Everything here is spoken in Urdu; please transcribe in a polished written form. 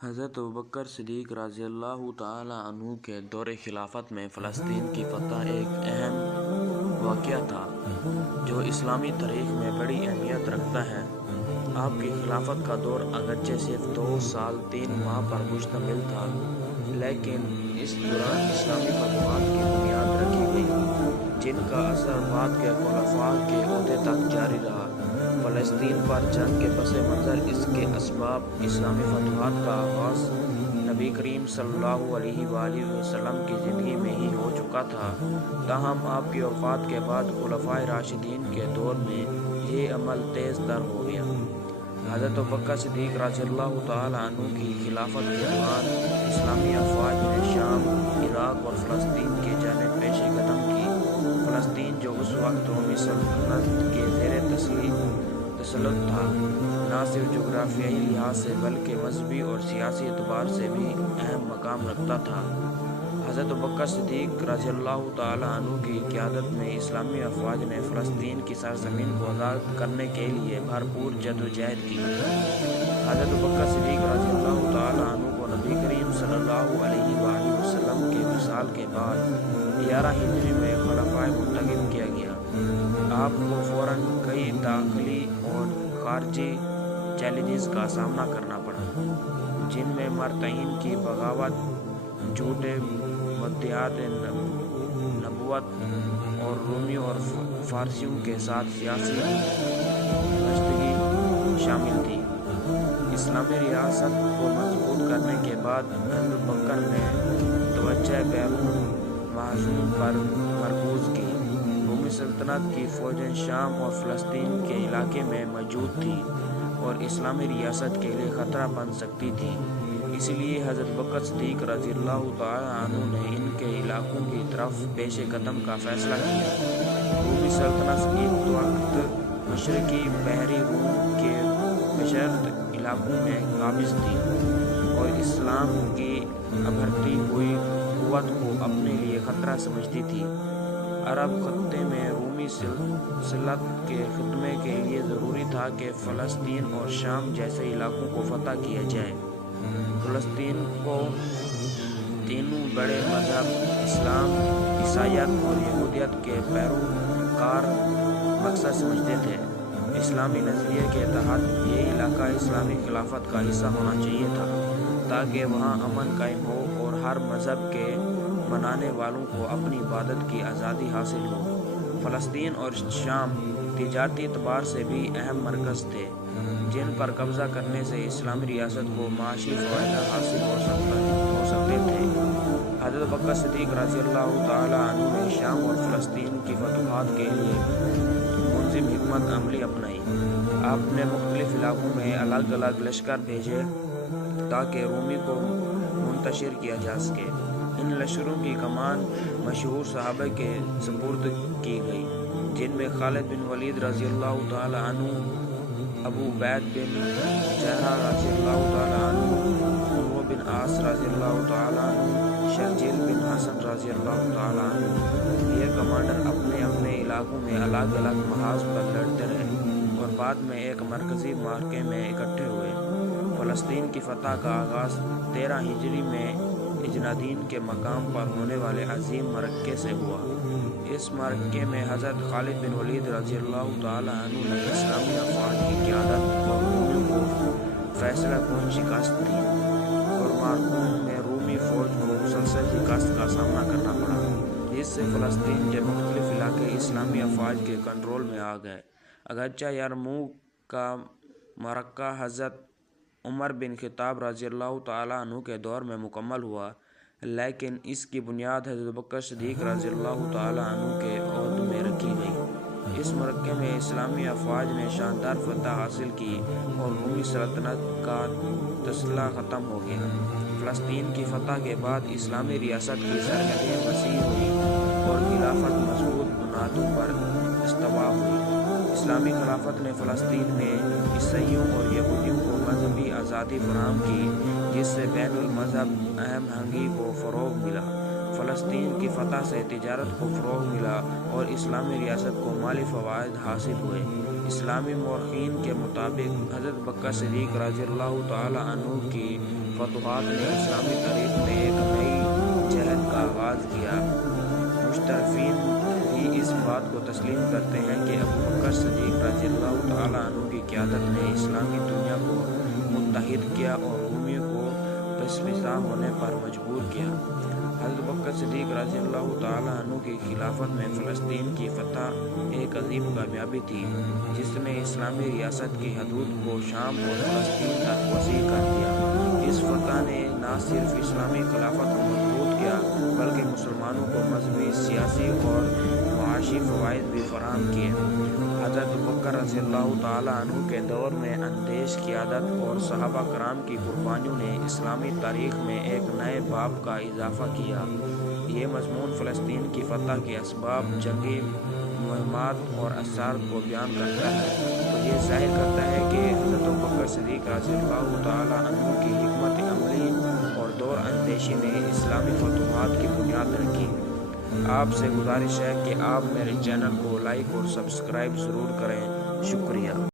حضرت ابوبکر صدیق رضی اللہ تعالیٰ عنہ کے دور خلافت میں فلسطین کی فتح ایک اہم واقعہ تھا جو اسلامی تاریخ میں بڑی اہمیت رکھتا ہے۔ آپ کی خلافت کا دور اگرچہ صرف 2 سال 3 ماہ پر مشتمل تھا، لیکن اس دوران اسلامی فتوحات کی بنیاد رکھی گئی، جن کا اثر بعد کے خلفاء کے عہدے تک جاری رہا۔ فلسطین پر جنگ کے پس منظر اس کے اسباب اسلامی فتوحات کا آغاز نبی کریم صلی اللہ علیہ وآلہ وسلم کی زندگی میں ہی ہو چکا تھا، تاہم آپ کی وفات کے بعد خلفائے راشدین کے دور میں یہ عمل تیز تر ہو گیا۔ حضرت ابوبکر صدیق رضی اللہ تعالیٰ عنہ کی خلافت کے دوران اسلامی افواج نے شام، عراق اور فلسطین کی جانب پیش قدم کی۔ فلسطین جو اس وقت رومی سلطنت کے زیر تسلط تھا، نہ صرف جغرافیائی لحاظ سے بلکہ مذہبی اور سیاسی اعتبار سے بھی اہم مقام رکھتا تھا۔ حضرت ابوبکر صدیق رضی اللہ تعالیٰ عنہ کی قیادت میں اسلامی افواج نے فلسطین کی سرزمین کو آزاد کرنے کے لیے بھرپور جدوجہد کی۔ حضرت ابوبکر صدیق رضی اللہ تعالیٰ عنہ کو نبی کریم صلی اللہ علیہ وآلہ وسلم کے وصال کے بعد 11 ہجری میں خلیفہ منتخب کیا گیا۔ آپ کو فوراً کئی داخلی اور خارجی چیلنجز کا سامنا کرنا پڑا، جن میں مرتعین کی بغاوت، جھوٹے مدعیات نبوت اور رومیوں اور فارسیوں کے ساتھ سیاسی کشیدگی شامل تھی۔ اسلامی ریاست کو مضبوط کرنے کے بعد حضرت ابوبکر نے توجہ بیرون محاذون پر مرکوز کی۔ رومی سلطنت کی فوجیں شام اور فلسطین کے علاقے میں موجود تھیں اور اسلامی ریاست کے لیے خطرہ بن سکتی تھیں، اس لیے حضرت ابوبکر صدیق رضی اللہ تعالیٰ عنہ نے ان کے علاقوں کی طرف پیش قدم کا فیصلہ کیا۔ رومی سلطنت اس وقت مشرقی بحری روم کے مشرق علاقوں میں قابض تھی اور اسلام کی ابھرتی ہوئی قوت کو اپنے لیے خطرہ سمجھتی تھی۔ عرب خطے میں رومی سلطنت کے خاتمے کے لیے ضروری تھا کہ فلسطین اور شام جیسے علاقوں کو فتح کیا جائے۔ فلسطین کو تینوں بڑے مذہب اسلام، عیسائیت اور یہودیت کے پیروکار مقصد سمجھتے تھے۔ اسلامی نظریے کے تحت یہ علاقہ اسلامی خلافت کا حصہ ہونا چاہیے تھا تاکہ وہاں امن قائم ہو اور ہر مذہب کے منانے والوں کو اپنی عبادت کی آزادی حاصل ہو۔ فلسطین اور شام تجارتی اعتبار سے بھی اہم مرکز تھے، جن پر قبضہ کرنے سے اسلامی ریاست کو معاشی فوائد حاصل ہو سکتے تھے۔ حضرت ابوبکر صدیق رضی اللہ تعالیٰ عنہ نے شام اور فلسطین کی فتوحات کے لیے منظم حکمت عملی اپنائی۔ آپ نے مختلف علاقوں میں الگ الگ لشکر بھیجے تاکہ رومی کو منتشر کیا جا سکے۔ ان لشکروں کی کمان مشہور صحابہ کے سپرد کی گئی، جن میں خالد بن ولید رضی اللہ تعالیٰ عنہ، ابو عبید بن جراح رضی اللہ تعالیٰ عنہ، عمرو بن عاص رضی اللہ تعالیٰ عنہ، شرجیل بن حسن رضی اللہ تعالیٰ عنہ۔ یہ کمانڈر اپنے اپنے علاقوں میں الگ الگ محاذ پر لڑتے رہے اور بعد میں ایک مرکزی معرکے میں اکٹھے ہوئے۔ فلسطین کی فتح کا آغاز 13 ہجری میں اجنادین کے مقام پر ہونے والے عظیم معرکے سے ہوا۔ اس معرکے میں حضرت خالد بن ولید رضی اللہ تعالیٰ عنہ نے اسلامی افواج کی قیادت اور رومیوں کو فیصلہ کن شکست دی، اور معرکوں میں رومی فوج کو مسلسل شکست کا سامنا کرنا پڑا، جس سے فلسطین کے مختلف علاقے اسلامی افواج کے کنٹرول میں آ گئے۔ اگرچہ یرموک کا معرکہ حضرت عمر بن خطاب رضی اللہ تعالیٰ عنہ کے دور میں مکمل ہوا، لیکن اس کی بنیاد حضرت ابوبکر صدیق رضی اللہ تعالیٰ عنہ کے عہد میں رکھی گئی۔ اس معرکے میں اسلامی افواج نے شاندار فتح حاصل کی اور رومی سلطنت کا تسلسل ختم ہو گیا۔ فلسطین کی فتح کے بعد اسلامی ریاست کی سرحدیں وسیع ہوئی اور خلافت مضبوط بنیادوں پر استوار ہوئی۔ اسلامی خلافت نے فلسطین میں عیسائیوں اور یہودیوں کو مذہبی آزادی فراہم کی، جس سے بین المذہب ہم آہنگی کو فروغ ملا۔ فلسطین کی فتح سے تجارت کو فروغ ملا اور اسلامی ریاست کو مالی فوائد حاصل ہوئے۔ اسلامی مورخین کے مطابق حضرت بکر صدیق رضی اللہ تعالی عنہ کی فتوحات نے اسلامی تاریخ میں ایک نئی جہد کا آغاز کیا۔ مشرفین بھی اس بات کو تسلیم کرتے ہیں کہ ابو بکر صدیق رضی اللہ تعالی عنہ کی قیادت نے اسلامی دنیا کو متحد کیا اور رومیوں کو پسپا ہونے پر مجبور کیا۔ حضرت بکر صدیق رضی اللہ تعالی عنہ کی خلافت میں فلسطین کی فتح ایک عظیم کامیابی تھی، جس نے اسلامی ریاست کی حدود کو شام اور فلسطین تک وسیع کر دیا۔ اس فتح نے نہ صرف اسلامی خلافت کو مضبوط کیا بلکہ مسلمانوں کو مذہبی، سیاسی اور معاشی فوائد بھی فراہم کیے۔ حضرت بکر رضی اللہ تعالی عنہ کے دور میں اندیش قیادت اور صحابہ کرام کی قربانیوں نے اسلامی تاریخ میں ایک نئے باب کا اضافہ کیا۔ یہ مضمون فلسطین کی فتح کے اسباب، جنگی مہمات اور اثرات کو بیان کرتا ہے، تو یہ ظاہر کرتا ہے کہ حضرت بکر صدیق رضی اللہ تعالی عنہ کی حکمت عملی اور دور اندیشی نے اسلامی فتوحات کی بنیاد رکھی۔ آپ سے گزارش ہے کہ آپ میرے چینل کو لائک اور سبسکرائب ضرور کریں۔ شکریہ۔